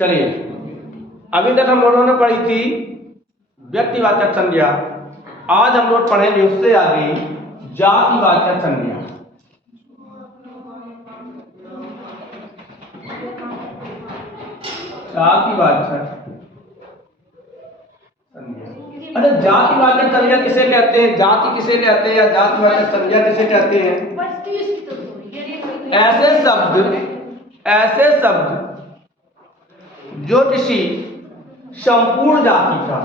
चलिए, अभी तक हम लोगों ने पढ़ी थी व्यक्तिवाचक संज्ञा। आज हम लोग पढ़ेंगे उससे आगे जातिवाचक संज्ञा। जातिवाचक संज्ञा। अच्छा, जातिवाचक संज्ञा किसे कहते हैं, जाति किसे कहते हैं या जातिवाचक संज्ञा किसे कहते हैं? ऐसे शब्द जो किसी संपूर्ण जाति का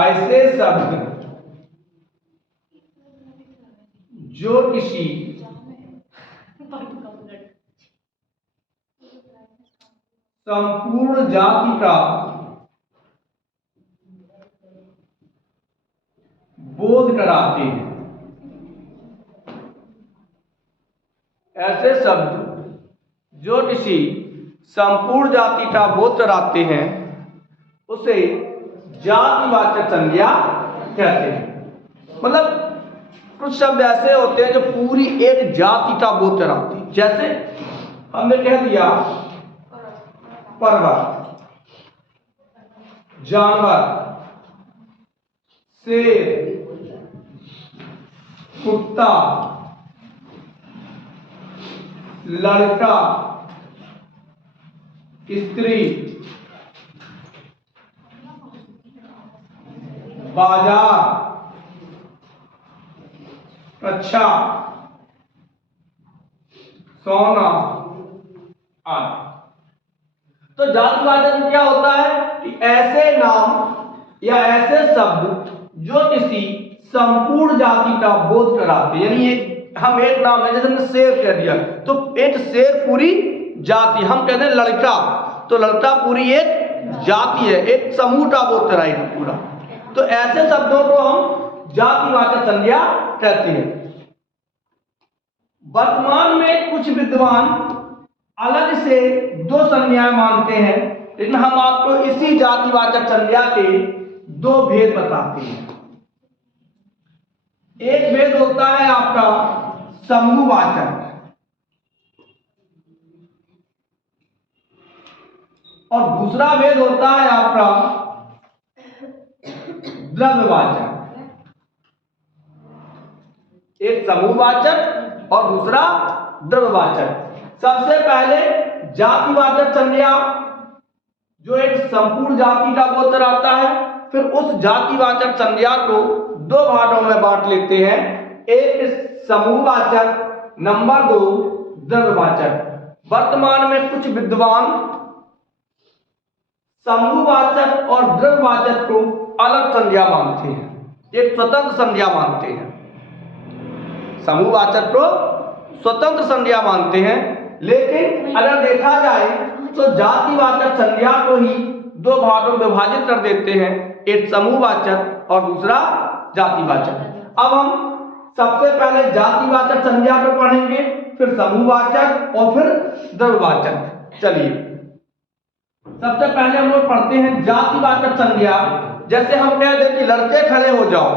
ऐसे शब्द जो किसी संपूर्ण जाति का बोध कराते हैं। ऐसे शब्द जो किसी संपूर्ण जाति का बोध कराते हैं उसे जातिवाचक संज्ञा कहते हैं। मतलब कुछ शब्द ऐसे होते हैं जो पूरी एक जाति का बोध कराते हैं। जैसे हमने कह दिया पर्वत, जानवर, शेर, कुत्ता, लड़का, स्त्री, बाजार, अच्छा, सोना आदि। तो जातिवाचक में क्या होता है कि ऐसे नाम या ऐसे शब्द जो किसी संपूर्ण जाति का बोध कराते हैं। यानी हम एक नाम है, जैसे हमने शेर कह दिया तो एक शेर पूरी जाति, हम कहते हैं लड़का तो लड़का पूरी एक जाति है, एक समूह का बोध कराएगा पूरा। तो ऐसे शब्दों को हम जातिवाचक संज्ञा कहते हैं। वर्तमान में कुछ विद्वान अलग से दो संज्ञाएं मानते हैं, लेकिन हम आपको इसी जातिवाचक संज्ञा के दो भेद बताते हैं। एक भेद होता है आपका समूहवाचक और दूसरा भेद होता है आपका द्रव्यवाचक। एक समूहवाचक और दूसरा द्रव्यवाचक। सबसे पहले जातिवाचक संज्ञा जो एक संपूर्ण जाति का बोध कराता है, फिर उस जातिवाचक संज्ञा को दो भागों में बांट लेते हैं, एक समूहवाचक, नंबर 2 द्रव्यवाचक। वर्तमान में कुछ विद्वान समूहवाचक और द्रव्यवाचक को अलग संज्ञा मानते हैं, एक स्वतंत्र संज्ञा मानते हैं। समूहवाचक को स्वतंत्र संज्ञा मानते हैं, लेकिन अगर देखा जाए तो जातिवाचक संज्ञा को ही दो भागों में विभाजित कर देते हैं, एक समूहवाचक और दूसरा जातिवाचक। अब हम सबसे पहले जातिवाचक संज्ञा को पढ़ेंगे, फिर समूहवाचक और फिर द्रव्यवाचक। चलिए, सबसे पहले हम लोग पढ़ते हैं जातिवाचक संज्ञा। जैसे हम कह दें कि लड़के खड़े हो जाओ,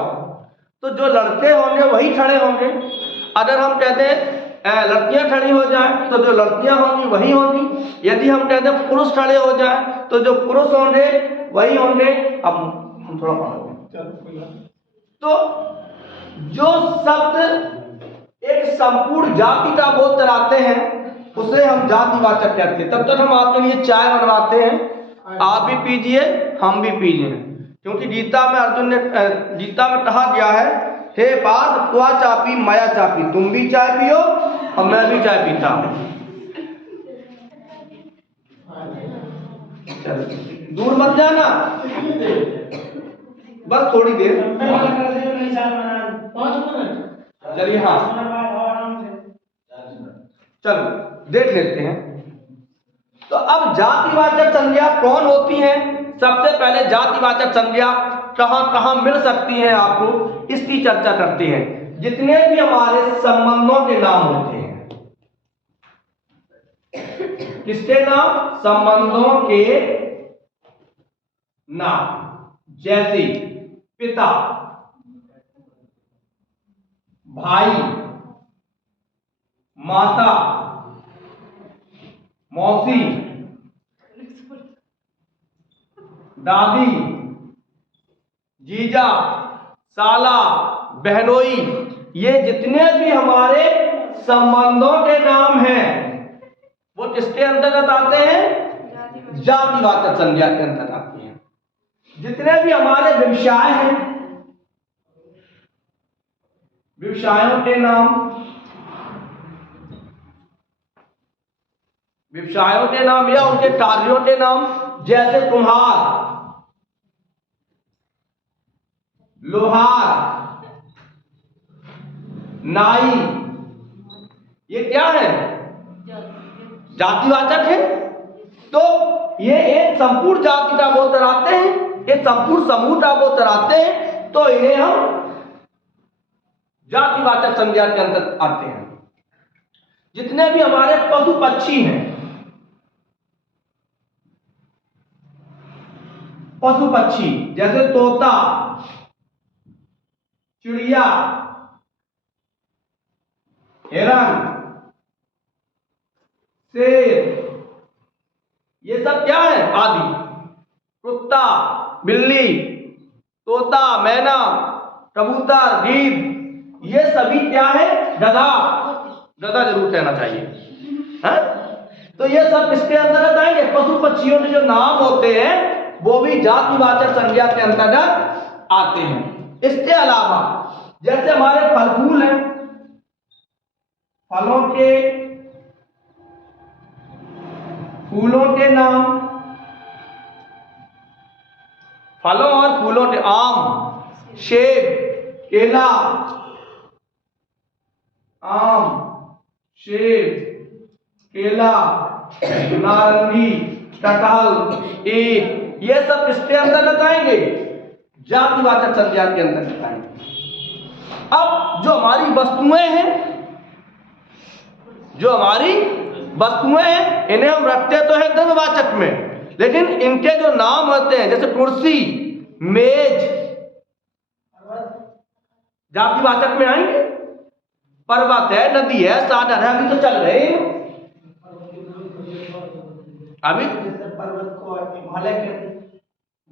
तो जो लड़के होंगे वही खड़े होंगे। अगर हम कहते हैं लड़कियां खड़ी हो जाएं, तो जो लड़कियां होंगी वही होंगी। यदि हम कहते हैं पुरुष खड़े हो जाएं, तो जो पुरुष होंगे वही होंगे। अब हम थोड़ा पढ़ेंगे। तो जो शब्द एक संपूर्ण जाति का बोध कराते हैं उसे हम जातिवाचक कहते हैं। तब तक हम आपके लिए चाय बनवाते हैं, आप भी पीजिए हम भी पीजिए, क्योंकि गीता में अर्जुन ने गीता में कहा गया है, हे पार्थ त्वा चापी माया चापी, तुम भी चाय पियो और मैं भी चाय पीता हूं। दूर मत जाना, बस थोड़ी देर। चलिए, हाँ चलो देख लेते हैं। तो अब जातिवाचक संज्ञा कौन होती है? सबसे पहले जातिवाचक संज्ञा कहां कहां मिल सकती है आपको, इसकी चर्चा करते हैं। जितने भी हमारे संबंधों के नाम होते हैं, किसके नाम? संबंधों के नाम। जैसे पिता, भाई, माता, मौसी, दादी, जीजा, साला, बहनोई, ये जितने भी हमारे संबंधों के नाम हैं वो किसके अंतर्गत आते हैं? जातिवाचक संज्ञा के अंतर्गत आते हैं। जितने भी हमारे व्यवसाय हैं, व्यवसायों के नाम, व्यवसायों के नाम या उनके कार्यों के नाम, जैसे कुम्हार, लोहार, नाई, ये क्या है? जातिवाचक है। तो ये एक संपूर्ण जाति का बोध कराते हैं, एक संपूर्ण समूह का बोध कराते हैं, तो इन्हें हम जातिवाचक संज्ञा के अंतर्गत आते हैं। जितने भी हमारे पशु पक्षी हैं, पशु पक्षी जैसे तोता, चिड़िया, हिरण, शेर, ये सब क्या है? आदि। कुत्ता, बिल्ली, तोता, मैना, कबूतर, गीद, ये सभी क्या है? गधा, गधा जरूर कहना चाहिए है? तो ये सब किसके अंतर्गत आएंगे? पशु पक्षियों के जो नाम होते हैं वो भी जातिवाचक संज्ञा के अंतर्गत आते हैं। इसके अलावा जैसे हमारे फल फूल हैं, फलों के, फूलों के नाम, फलों और फूलों के, आम, सेब, केला, आम, सेब, केला, नारंगी, कटहल, ईख, ये सब किसके अंतर्गत आएंगे? जातिवाचक संज्ञा के अंतर्गत आएंगे। अब जो हमारी वस्तुएं हैं, जो हमारी वस्तुएं हैं, इन्हें हम रखते तो हैं द्रव्यवाचक में, लेकिन इनके जो नाम होते हैं जैसे कुर्सी, मेज, जातिवाचक में आएंगे। पर्वत है, नदी है, सागर है, अभी तो चल रहे हैं। अभी पर्वत को हिमालय कहते हैं,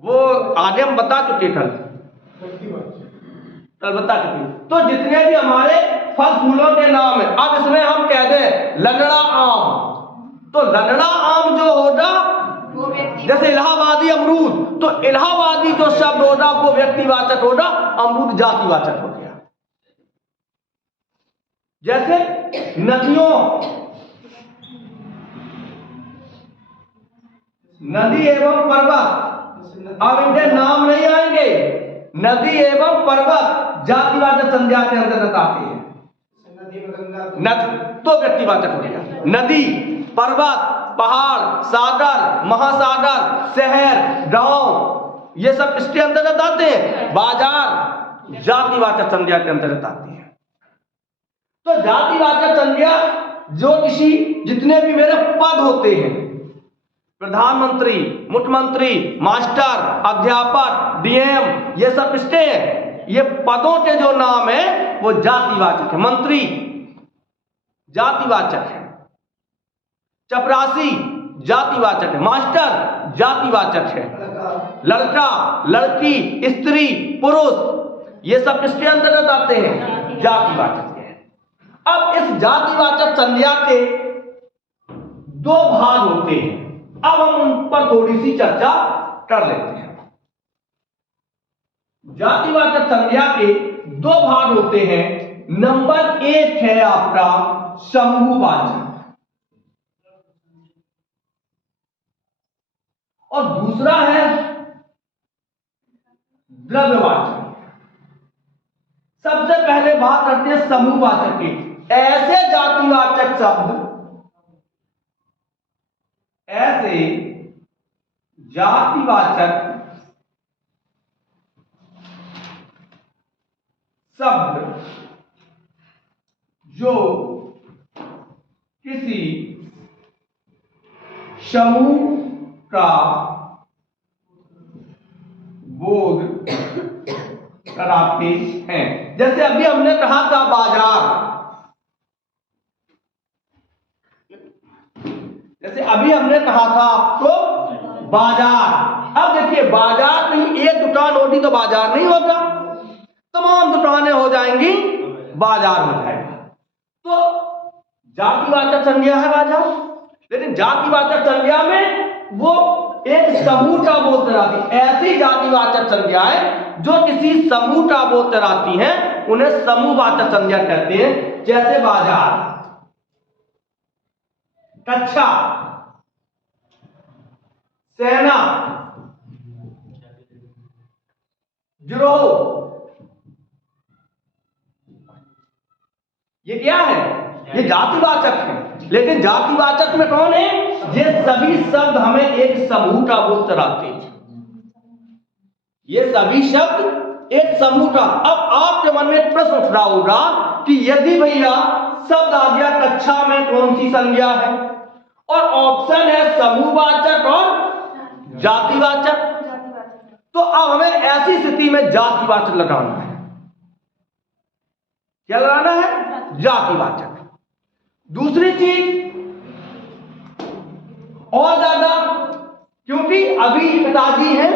वो आगे हम बता चुके कल बता चुके। तो जितने भी हमारे फल फूलों के नाम है, अब इसमें हम कह दें लगड़ा आम, तो लगड़ा आम जो होगा, जैसे इलाहाबादी अमरूद, तो इलाहाबादी जो शब्द होगा वो व्यक्तिवाचक होगा, अमरूद जातिवाचक हो गया। जैसे नदियों, नदी एवं पर्वत, अब इनके नाम नहीं आएंगे। नदी एवं पर्वत जातिवाचक संज्ञा के अंतर्गत आते हैं। नदी तो व्यक्तिवाचक हो गया। नदी, पर्वत, पहाड़, सागर, महासागर, शहर, गांव, ये सब किसके अंतर्गत आते हैं? बाजार, जातिवाचक संज्ञा के अंतर्गत आती है। तो जातिवाचक संज्ञा जो किसी, जितने भी मेरे पद होते हैं, प्रधानमंत्री, मुख्यमंत्री, मास्टर, अध्यापक, डीएम, ये सब किसके हैं? ये पदों के जो नाम है वो जातिवाचक है। मंत्री जातिवाचक है, चपरासी जातिवाचक है, मास्टर जातिवाचक है, लड़का, लड़की, स्त्री, पुरुष, ये सब किसके अंतर्गत आते हैं? जातिवाचक है। अब इस जातिवाचक संज्ञा के दो भाग होते हैं, अब हम उन पर थोड़ी सी चर्चा कर लेते हैं। जातिवाचक संज्ञा के दो भाग होते हैं। नंबर एक है आपका समूहवाचक, और दूसरा है द्रव्यवाचक। सबसे पहले बात करते हैं समूहवाचक की। ऐसे जातिवाचक शब्द, ऐसे जातिवाचक शब्द जो किसी समूह का बोध कराते हैं। जैसे अभी हमने कहा था बाजार, जैसे अभी हमने कहा था आपको बाजार, अब देखिए बाजार में एक दुकान होती तो बाजार नहीं होता, तमाम दुकानें हो जाएंगी बाजार हो जाएगा। तो जातिवाचक संज्ञा है बाजार, लेकिन जातिवाचक संज्ञा में वो एक समूह का बोध कराती, ऐसी जातिवाचक संज्ञाएं जो किसी समूह का बोध कराती हैं उन्हें समूहवाचक संज्ञा कहते हैं। जैसे बाजार, कक्षा, सेना, गिरोह, ये क्या है? ये जातिवाचक है। लेकिन जातिवाचक में कौन है? ये सभी शब्द हमें एक समूह का बोध कराते हैं। ये सभी शब्द एक समूह का। अब आपके मन में प्रश्न उठ रहा होगा कि यदि भैया शब्द आ गया कक्षा में कौन सी संज्ञा है, और ऑप्शन है समूहवाचक और जातिवाचक, तो अब हमें ऐसी स्थिति में जातिवाचक लगाना है। क्या लगाना है? जातिवाचक। दूसरी चीज और ज्यादा, क्योंकि अभी पिताजी हैं,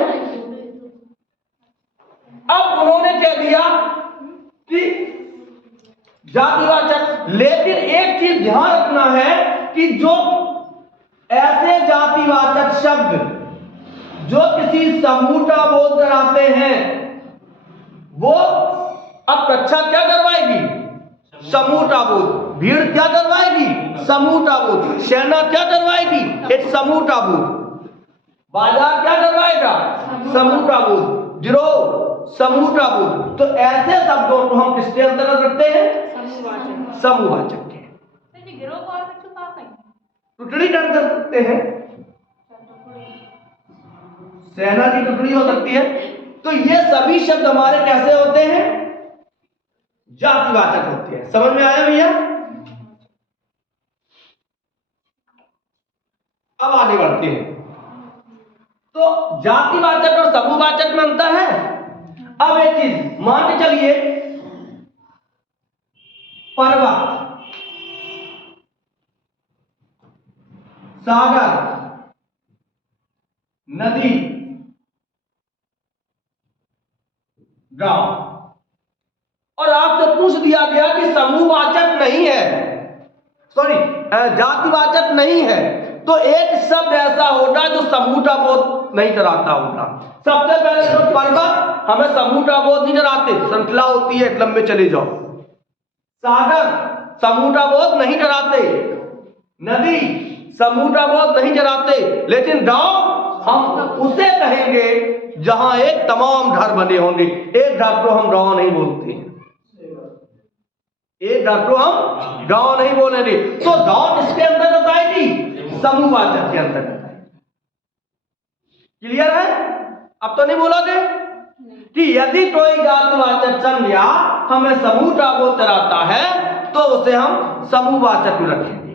अब उन्होंने कह दिया कि जातिवाचक, लेकिन एक चीज ध्यान रखना है कि जो ऐसे जातिवाचक शब्द जो किसी समूह का बोध कराते हैं, वो अब कक्षा क्या करवाएगी? समूह का बोध। भीड़ क्या करवाएगी? समूह का बोध। सेना क्या करवाएगी? एक समूह का बोध। बाजार क्या करवाएगा? समूह का बोध। गिरोह समूह का बोध। तो ऐसे शब्दों को हम किसके अंतर्गत रखते हैं? समूहवाचक के। टुकड़ी कर सकते हैं, सेना की टुकड़ी हो सकती है। तो ये सभी शब्द हमारे कैसे होते हैं? जातिवाचक होते हैं। समझ में आया भैया? अब आगे बढ़ते हैं। तो जातिवाचक और समूहवाचक में अंतर है। अब एक चीज मान के चलिए, पर्वत, सागर, नदी, गांव, और आपसे पूछ दिया गया कि समूहवाचक नहीं है, सॉरी जातिवाचक नहीं है, तो एक शब्द ऐसा होगा जो समूह का बोध नहीं कराता होगा। सबसे पहले तो पर्वत हमें समूह का बोध नहीं कराते, श्रृंखला होती है, लंबे चले जाओ। सागर समूह का बोध नहीं कराते, नदी समूह का बोध नहीं कराते। लेकिन गांव हम उसे कहेंगे जहां एक तमाम घर बने होंगे। एक घर को हम गांव नहीं बोलते हैं, एक घर को हम गांव नहीं बोलेंगे। तो गांव किसके अंतर्गत आएगी? समूहवाचक के अंतर्गत आएगी। क्लियर है? अब तो नहीं बोलोगे कि यदि कोई जातिवाचक संज्ञा हमें समूह का बोध कराता है तो उसे हम समूहवाचक में रखेंगे।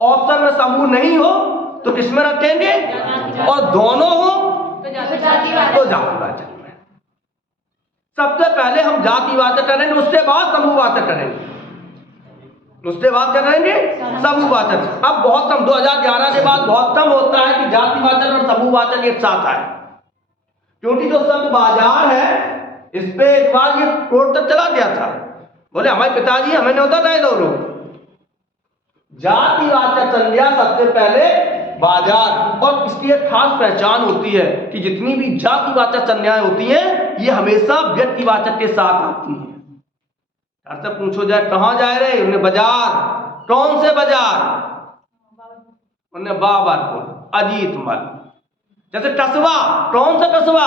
ऑप्शन में समूह नहीं हो तो किस में रखेंगे? और दोनों हो तो जातिवाचक में। सबसे पहले हम जातिवाचक करेंगे, उसके बाद समूहवाचक करेंगे, उसके बाद क्या करेंगे? समूहवाचक। अब बहुत कम, 2011 के बाद बहुत कम होता है कि जातिवाचक और समूहवाचक एक साथ आए, क्योंकि जो शब्द बाजार है इस पे एक बार ये कोर्ट तक चला गया था। बोले हमारे पिताजी हमें नहीं होता था लोग। जातिवाचक संज्ञा सबसे पहले बाजार, और इसकी एक खास पहचान होती है कि जितनी भी जातिवाचक संज्ञाएं होती हैं ये हमेशा व्यक्तिवाचक के साथ आती हैं। ऐसे पूछो जाए कहां जा रहे? उन्हें बाजार। कौन से बाजार? उन्हें बाबरपुर, अजीतमल। जैसे कस्बा, कौन सा कस्बा?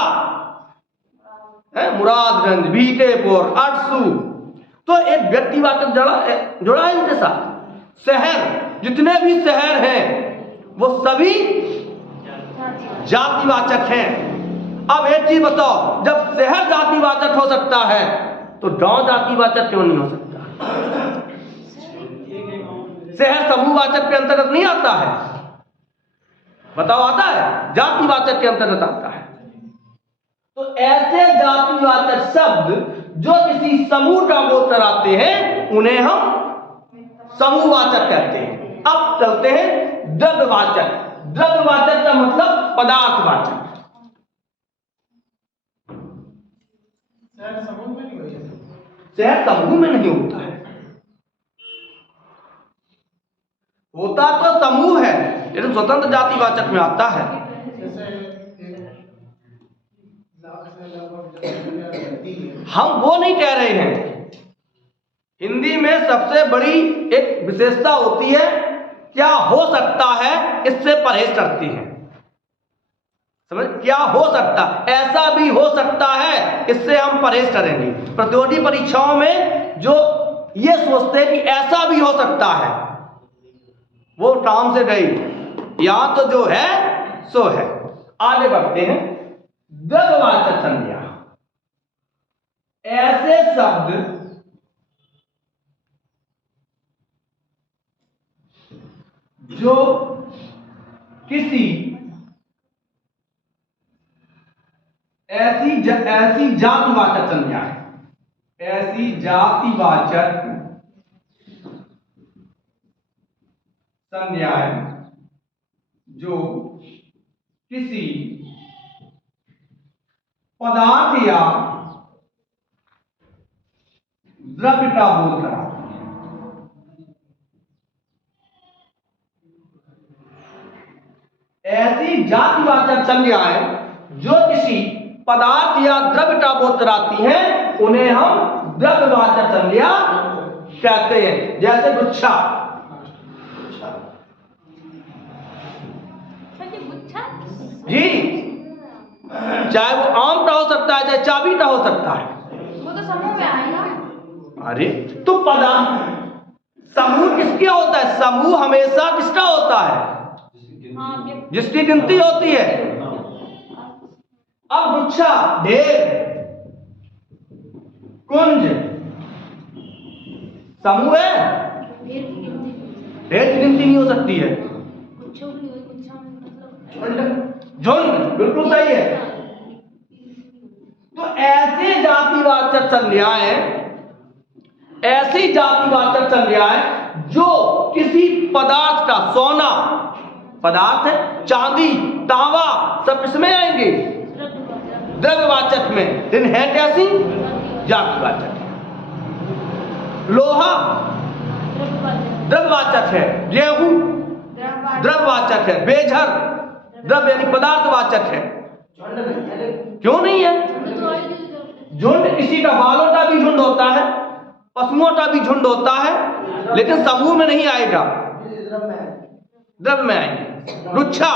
मुरादगंज, बीकेपुर, अरसू। तो एक व्यक्तिवाचक जुड़ा है इनके साथ। शहर, जितने भी शहर हैं वो सभी जातिवाचक हैं। अब एक चीज बताओ, जब शहर जातिवाचक हो सकता है तो गांव जातिवाचक क्यों नहीं हो सकता? शहर समूहवाचक के अंतर्गत नहीं आता है? बताओ, आता है? जातिवाचक के अंतर्गत आता है। तो ऐसे जातिवाचक शब्द जो किसी समूह का बोध कराते हैं उन्हें हम समूहवाचक कहते हैं। अब चलते हैं द्रव्यवाचक। द्रव्यवाचक का मतलब पदार्थवाचक। शहर समूह में नहीं होता है, होता तो समूह है, लेकिन स्वतंत्र जातिवाचक में आता है। हम वो नहीं कह रहे हैं। हिंदी में सबसे बड़ी एक विशेषता होती है, क्या हो सकता है, इससे परहेज करती है। समझ, क्या हो सकता, ऐसा भी हो सकता है, इससे हम परहेज करेंगे। प्रतियोगी परीक्षाओं में जो ये सोचते हैं कि ऐसा भी हो सकता है, वो काम से गई। यहां तो जो है सो है। आगे बढ़ते हैं। द्रव्यवाचक संज्ञा, ऐसे शब्द जो किसी ऐसी जातिवाचक संज्ञा है, ऐसी जातिवाचक संज्ञा है जो किसी पदार्थ या द्रव्य का बोध कराती है। ऐसी जातिवाचक संज्ञाएं जो किसी पदार्थ या द्रव्य का बोध कराती हैं, उन्हें हम द्रव्यवाचक संज्ञा कहते हैं। जैसे गुच्छा, जी, चाहे वो आम का हो सकता है, चाहे चाबी का हो सकता है, वो तो समूह में आएगा। अरे तो पदार्थ समूह किसका होता है? समूह हमेशा किसका होता है? जिसकी गिनती होती है। अब गुच्छा, ढेर, कुंज समूह है, ढेर की गिनती नहीं हो सकती है। झुंड, बिल्कुल सही है। तो ऐसे जातिवाचक संज्ञाएं, ऐसी जातिवाचक संज्ञाएं जो किसी पदार्थ का, सोना पदार्थ है, चांदी, तांबा, सब इसमें आएंगे द्रव्यवाचक में, लेकिन है कैसी? जातिवाचक। लोहा द्रव्यवाचक है, गेहूं द्रव्यवाचक है, बेझर द्रव्य यानी पदार्थवाचक है। क्यों नहीं है? झुंड किसी का, बालों का भी झुंड होता है, पशुओं का भी झुंड होता है, लेकिन समूह में नहीं आएगा, द्रव्य में आएंगे। गुच्छा,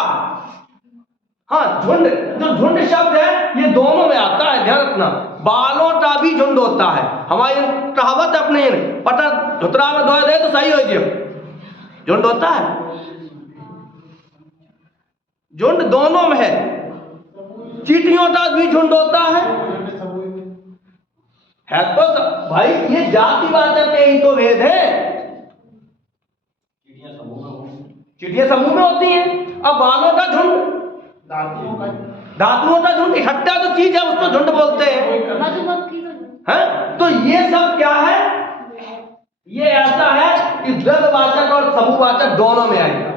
हाँ, झुंड, जो झुंड शब्द है ये दोनों में आता है, ध्यान रखना। बालों का भी झुंड होता है। हमारी कहावत अपने पटर धुतरा में धोए दे तो सही हो जाए, झुंड होता है। झुंड दोनों में है। चींटियों का भी झुंड होता है तो भाई ये जातिवाचक के ही तो भेद है। चींटियां समूह में होती हैं। अब बालों का झुंड, धातुओं का झुंड, इकट्ठा जो चीज है उसको झुंड बोलते हैं। तो ये सब क्या है? ये ऐसा है कि द्रव्यवाचक और समूहवाचक दोनों में आएगा।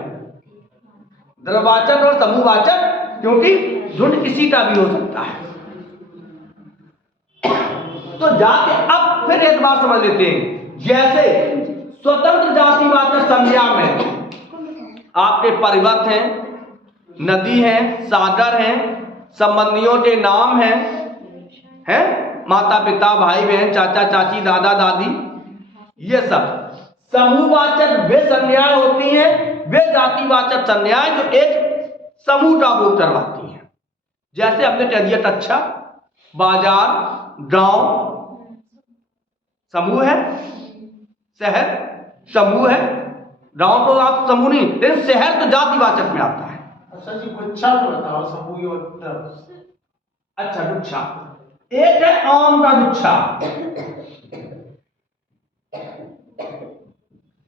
द्रव्यवाचक और समूहवाचक, क्योंकि झुंड किसी का भी हो सकता है। तो जाति, अब फिर एक बार समझ लेते हैं। जैसे स्वतंत्र जातिवाचक संज्ञा में आपके परिवर्त हैं, नदी हैं, सागर हैं, संबंधियों के नाम हैं, माता पिता, भाई बहन, चाचा चाची, दादा दादी, ये सब समूहवाचक वे संज्ञाएं होती हैं, वे जातिवाचक संज्ञाएं जो एक समूह का बोध करवाती हैं। जैसे हमने कह दिया कक्षा, बाजार, गांव समूह है, शहर समूह है, गांव तो आप समूह नहीं, लेकिन शहर तो जातिवाचक में आता है। अच्छा जी, गुच्छा बताओ, समूह और अच्छा, गुच्छा, एक है आम का गुच्छा,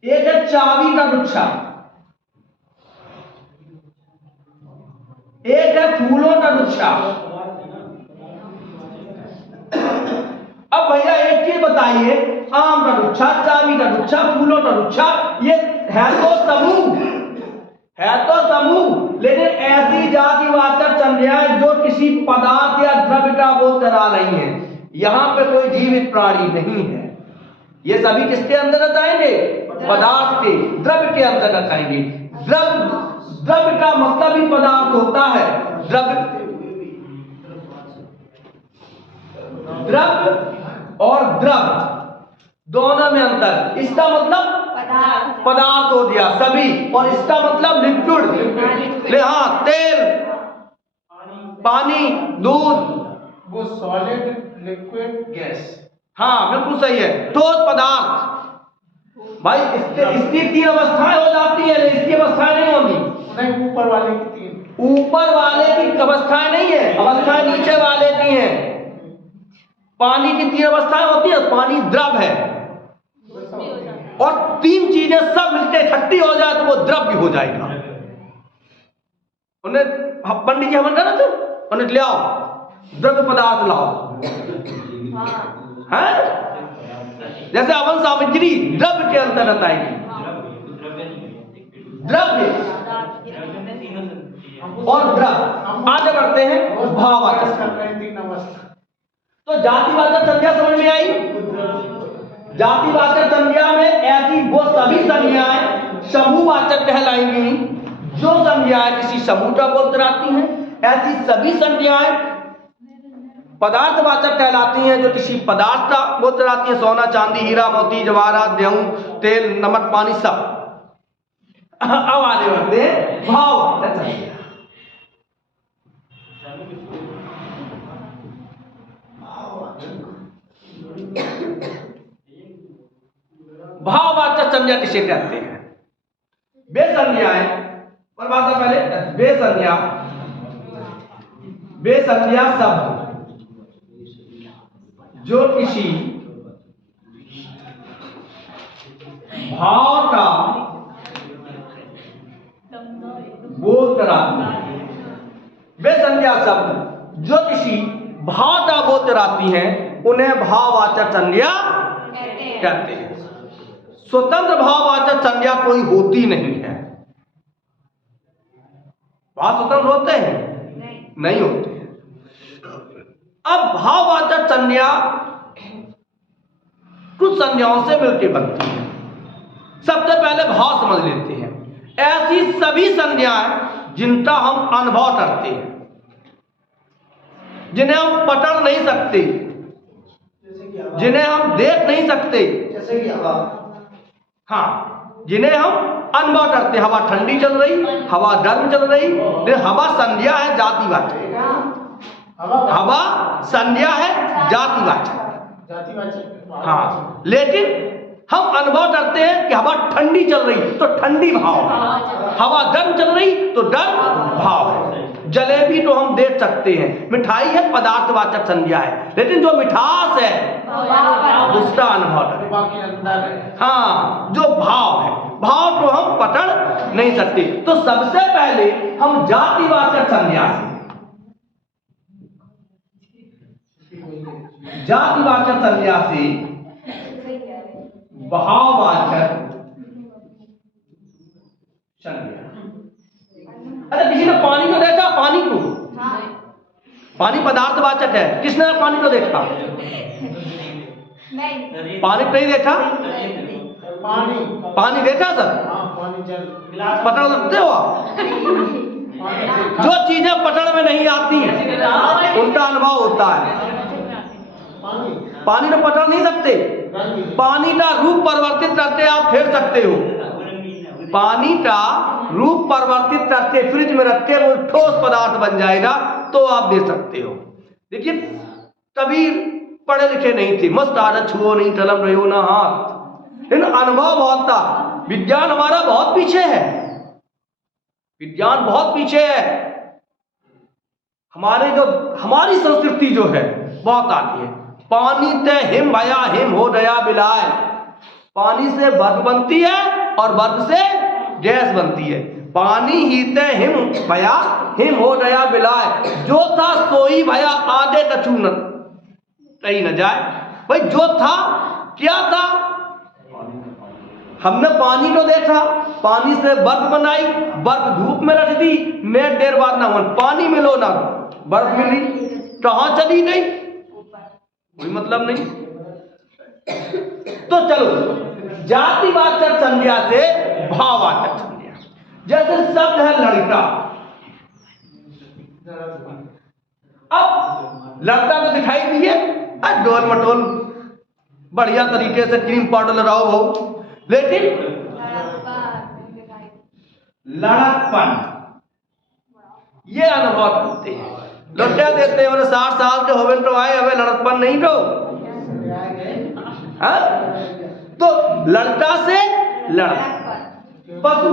एक है चाबी का गुच्छा, एक है फूलों का गुच्छा। अब भैया एक चीज बताइए, आम का गुच्छा, चाबी का गुच्छा, फूलों का गुच्छा, ये है तो समूह, जातिवाचक संज्ञाएं जो किसी पदार्थ या द्रव्य का बोध करा रही हैं। यहाँ पे कोई जीवित प्राणी नहीं है। ये सभी किसके अंतर्गत आएंगे? पदार्थ के, द्रव्य के अंतर्गत आएंगे। द्रव्य का मतलब ही पदार्थ होता है। द्रव्य और द्रव दोनों में अंतर। इसका मतलब पदार्थ हो गया सभी, और इसका मतलब लिक्विड, हाँ, तेल, पानी, दूध, वो सॉलिड, लिक्विड, गैस। हाँ बिल्कुल सही है। ठोस पदार्थ भाई, इसकी 3 अवस्थाएं हो जाती है, इसकी अवस्थाएं नहीं होती। नहीं, ऊपर वाले की 3, ऊपर वाले की अवस्थाएं नहीं है, अवस्थाएं नीचे वाले की हैं। पानी की 3 अवस्थाएं होती है, पानी द्रव है, और 3 चीजें सब मिलके इकट्ठी हो जाए तो वो द्रव्य हो जाएगा। उन्हें पंडित जी हवन करना थे, उन्हें ले आओ द्रव्य पदार्थ लाओ, है जैसे हवन सामग्री द्रव्य के अंतर्गत आएगी। द्रव्य और द्रव। आगे बढ़ते हैं भाववाचक। तो जातिवाचक संज्ञा समझ में आई। जातिवाचक संज्ञा में ऐसी वो सभी संज्ञाएं समूहवाचक कहलाएंगी जो संज्ञाएं किसी समूह का बोध कराती हैं। ऐसी सभी संज्ञाएं पदार्थवाचक कहलाती हैं जो किसी पदार्थ का बोध कराती हैं। सोना, चांदी, हीरा, मोती, जवाहरात, गेहूं, तेल, नमक, पानी, सब। अब आगे बढ़ते हैं भाववाचक संज्ञा। भाववाचक संज्ञा किसे कहते हैं? वे संज्ञाएं, परिभाषा पहले, वे संज्ञा शब्द जो किसी भाव का बोध कराती है। वे संज्ञा शब्द जो किसी भाव का बोध कराती हैं उन्हें भाववाचक संज्ञा कहते हैं। स्वतंत्र भाववाचक संज्ञा कोई होती नहीं है। भाव स्वतंत्र होते हैं? नहीं होते हैं। अब भाववाचक संज्ञा कुछ संज्ञाओं से मिलकर बनती है। सबसे पहले भाव समझ लेते हैं। ऐसी सभी संज्ञाएं जिनका हम अनुभव करते हैं, जिन्हें हम पकड़ नहीं सकते, जिन्हें हम देख नहीं सकते, जैसे कि हवा, हाँ, जिन्हें हम अनुभव करते। हवा ठंडी चल रही, हवा गर्म चल रही, लेकिन हवा संज्ञा है जातिवाचक। हवा संज्ञा है जातिवाचक, हाँ, लेकिन हम अनुभव करते हैं कि हवा ठंडी चल रही तो ठंडी भाव है, हवा गर्म चल रही तो गर्म भाव है। जलेबी तो हम देख सकते हैं, मिठाई है पदार्थवाचक संज्ञा है, लेकिन जो मिठास है उसका अनुभव करें। हाँ, जो भाव है, भाव को हम पकड़ नहीं सकते। तो सबसे पहले हम जातिवाचक संज्ञा से, जातिवाचक संज्ञा से भाववाचक संज्ञा। अरे किसी ने पानी को देखा? पानी को, पानी पदार्थवाचक है। किसने पानी को देखा? पानी को नहीं देखा? पानी देखा सर? पकड़ सकते हो आप? जो चीजें पकड़ में नहीं आती उनका अनुभव होता है। पानी को पकड़ नहीं सकते, पानी का रूप परिवर्तित करके आप फेर सकते हो। पानी का रूप परिवर्तित करके फ्रिज में रख के वो ठोस पदार्थ बन जाएगा तो आप दे सकते हो। देखिए, कभी पढ़े लिखे नहीं थे, मस्त आदत, छुओ नहीं कलम, रहो ना हाथ, लेकिन अनुभव बहुत था। विज्ञान हमारा बहुत पीछे है, विज्ञान बहुत पीछे है। हमारी संस्कृति जो है बहुत आती है। पानी ते हिम भया हिम हो गया बिलाय। पानी से बर्फ बनती है और बर्फ से गैस बनती है। पानी ही ते हिम भया हिम हो गया बिलाय। जो था सोई भया आधे कछु न कहीं न जाए। भाई जो था क्या था? हमने पानी को देखा, पानी से बर्फ बनाई, बर्फ धूप में रख दी, नेट देर बाद ना पानी मिलो ना बर्फ मिली, कहाँ चली गई, कोई मतलब नहीं। तो चलो जातिवाचक संज्ञा से भाववाचक संज्ञा, जैसे शब्द है लड़का। अब लड़का तो दिखाई दिए, डोल मटोल बढ़िया तरीके से क्रीम पाउडर लगाओ हो, लेकिन लड़कपन ये अनुभव करते हैं, लौटा देते हैं। बोले 60 साल के होवे तो आए, हमें लड़कपन नहीं दो। हाँ? तो लड़का से लड़का, पशु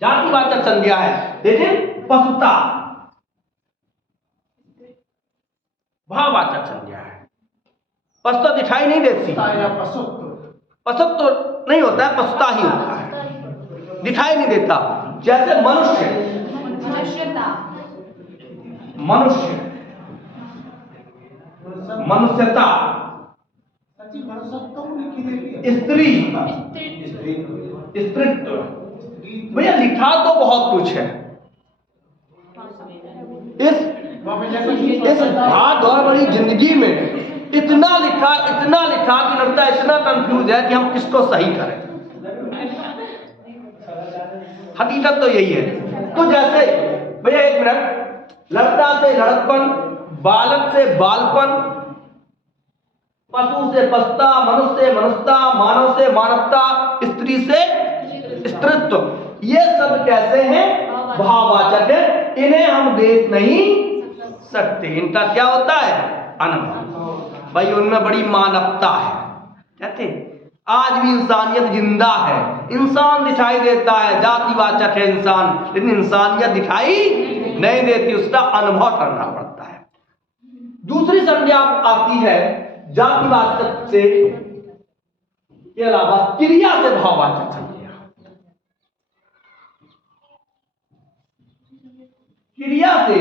जातिवाचक संज्ञा है, लेकिन पशुता भाववाचक संज्ञा है। पशुता दिखाई नहीं देती, पशुत्व नहीं होता है, पशुता ही होता है, दिखाई नहीं देता। जैसे मनुष्य, मनुष्य, मनुष्यता, स्त्री, स्त्रीत्व। भैया लिखा तो बहुत कुछ है इस भाग दौड़ भरी जिंदगी में, इतना लिखा कि लगता है इतना कंफ्यूज है कि हम किसको सही करें। हकीकत तो यही है। तो जैसे भैया एक मिनट, लड़का से लड़कपन, बालक से बालपन, पशु से पशुता, मनुष्य से मनुष्यता, मानव से मानवता, स्त्री से स्त्रीत्व, ये सब कैसे हैं? भाववाचक है। इन्हें हम देख नहीं सकते, इनका क्या होता है? अनुभव। भाई उनमें बड़ी मानवता है, कहते आज भी इंसानियत जिंदा है, इंसान दिखाई देता है, जातिवाचक है इंसान, लेकिन इंसानियत दिखाई नहीं देती, उसका अनुभव करना पड़ता है। दूसरी संज्ञा आती है जातिवाचक से के अलावा क्रिया से भाववाचक संज्ञा। क्रिया से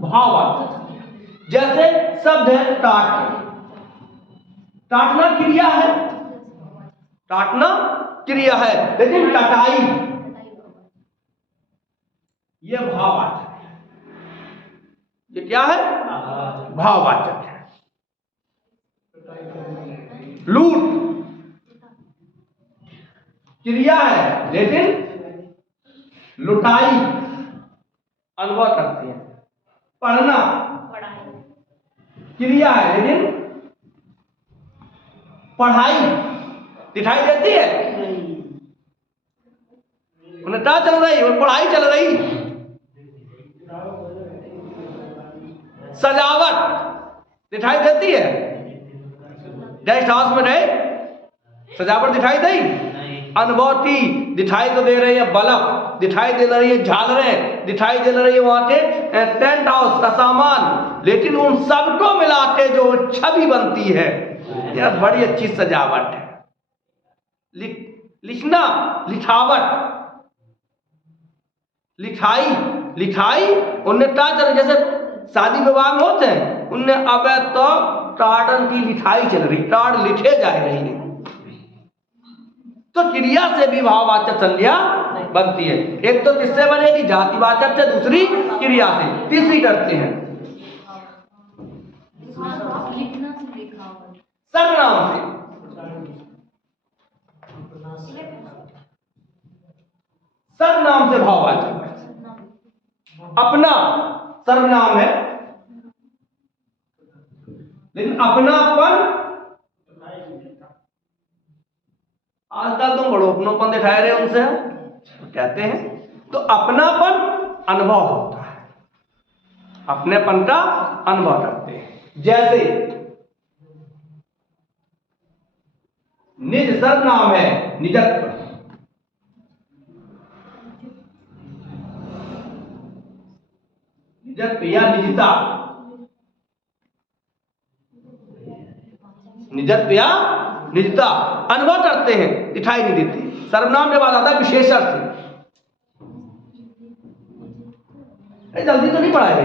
भाववाचक संज्ञा, जैसे शब्द है काट, काटना क्रिया है, काटना क्रिया है, लेकिन कटाई ये भाववाचक है। ये क्या है? भाववाचक है। लूट क्रिया है, लेकिन लुटाई अनुभव करते हैं। पढ़ना क्रिया है, लेकिन पढ़ाई दिखाई देती है, उन्हें क्या चल रही है? पढ़ाई चल रही। सजावट दिखाई देती है, गेस्ट हाउस में गए, सजावट दिखाई दी, अनुभव की दिखाई तो दे रही है, बल्ब दिखाई दे रही है, झालरें दिखाई दे रही है, वहां के टेंट हाउस का सामान, लेकिन उन सबको मिला के जो छवि बनती है, यह बड़ी अच्छी सजावट है। लिखना, लिखावट, लिखाई, लिखाई उनने क्या चल, जैसे शादी विवाह में होते हैं, उनने अब तो कार्डन की लिखाई चल रही, कार्ड लिखे जा रही है। तो क्रिया से भी भाववाचक संज्ञा बनती है। एक तो किससे बनेगी? जातिवाचक से, दूसरी क्रिया से, तीसरी करते हैं सर्वनाम से। सर्वनाम से भाववाचक है। अपना सर्वनाम है, लेकिन अपनापन, आजकल तुम बड़ोपनोपन दिखाए रहे उनसे, तो कहते हैं, तो अपनापन अनुभव होता है, अपनेपन का अनुभव करते हैं। जैसे निज सर्वनाम है, निजत्व, निजत्व या निजता, निजत्व या निजता अनुभव करते हैं, दिखाई नहीं देती। सर्वनाम के बाद आता है विशेषण से। जल्दी तो नहीं पढ़ाए,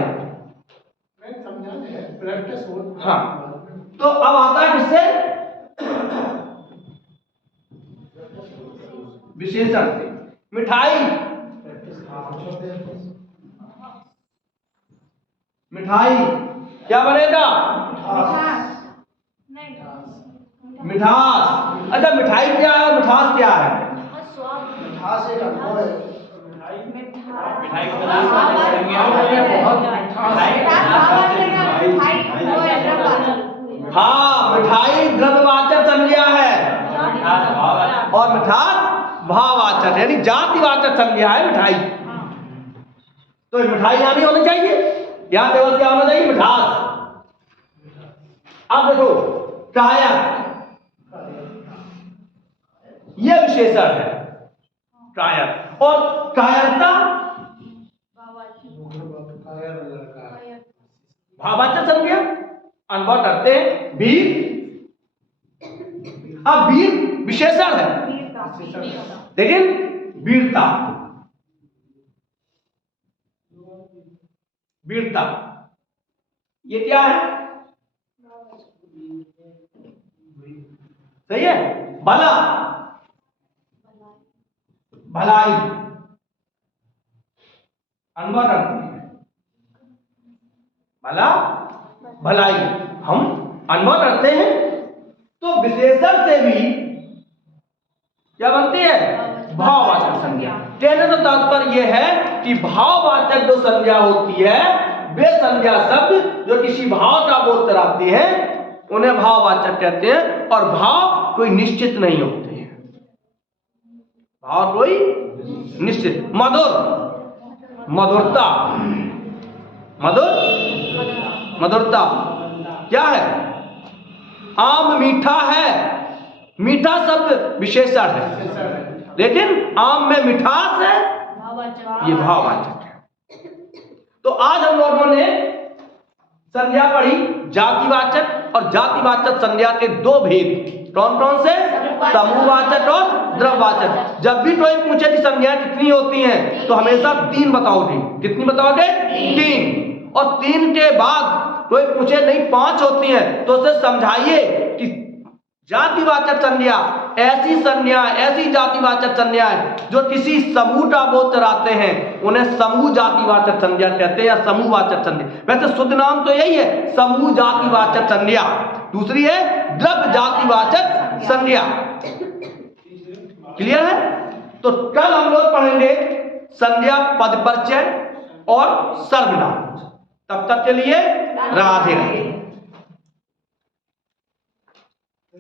हाँ। तो अब आता है किससे? विशेषण से। मिठाई, मिठाई क्या बनेगा? मिठास। अच्छा, मिठाई क्या है और मिठास क्या है? मिठास एक अनुभव है। हाँ, मिठाई द्रव्यवाचक संज्ञा है और मिठास भाववाचक, यानी जातिवाचक संज्ञा है मिठाई। तो मिठाई यहाँ नहीं होनी चाहिए, यहाँ केवल क्या होना चाहिए? मिठास। अब देखो, कायक, यह विशेषण है कायक। और कायरता भाववाचक संज्ञा, अनुभव करते हैं। वीर, अब वीर विशेषण है, लेकिन वीरता, वीरता ये क्या है? सही है। भला, भलाई, अनुभव करते हैं। भला, भलाई हम अनुभव करते हैं। तो विशेषण से भी क्या बनती है? भाववाचक संज्ञा। कहने का तात्पर्य यह है कि भाववाचक जो संज्ञा होती है, वे संज्ञा शब्द जो किसी भाव का बोध कराती है उन्हें भाववाचक कहते हैं। और भाव कोई निश्चित नहीं होते हैं, भाव कोई निश्चित। मधुर, मधुरता, मधुर, मधुरता क्या है? आम मीठा है, मीठा शब्द विशेषण है, लेकिन आम में मिठास है, ये भाववाचक है। तो आज हम लोगों ने संज्ञा पढ़ी, जातिवाचक और जातिवाचक संज्ञा के दो भेद। कौन कौन से? समूहवाचक और द्रव्यवाचक। जब भी कोई पूछे कि संज्ञा कितनी होती हैं, तो हमेशा 3 बताओगे। कितनी बताओगे? 3। और 3 के बाद कोई पूछे नहीं 5 होती हैं, तो उसे समझाइए कि जातिवाचक संज्ञा ऐसी संज्ञा, ऐसी जातिवाचक संज्ञाएं जो किसी समूह का बोध कराते हैं, उन्हें समूह जातिवाचक संज्ञा कहते हैं या समूहवाचक संज्ञा। वैसे शुद्ध नाम तो यही है, समूह जातिवाचक संज्ञा। दूसरी है द्रव्य जातिवाचक संज्ञा। क्लियर है? तो कल हम लोग पढ़ेंगे संज्ञा पद परिचय और सर्वनाम। तब तक के लिए राधे राधे।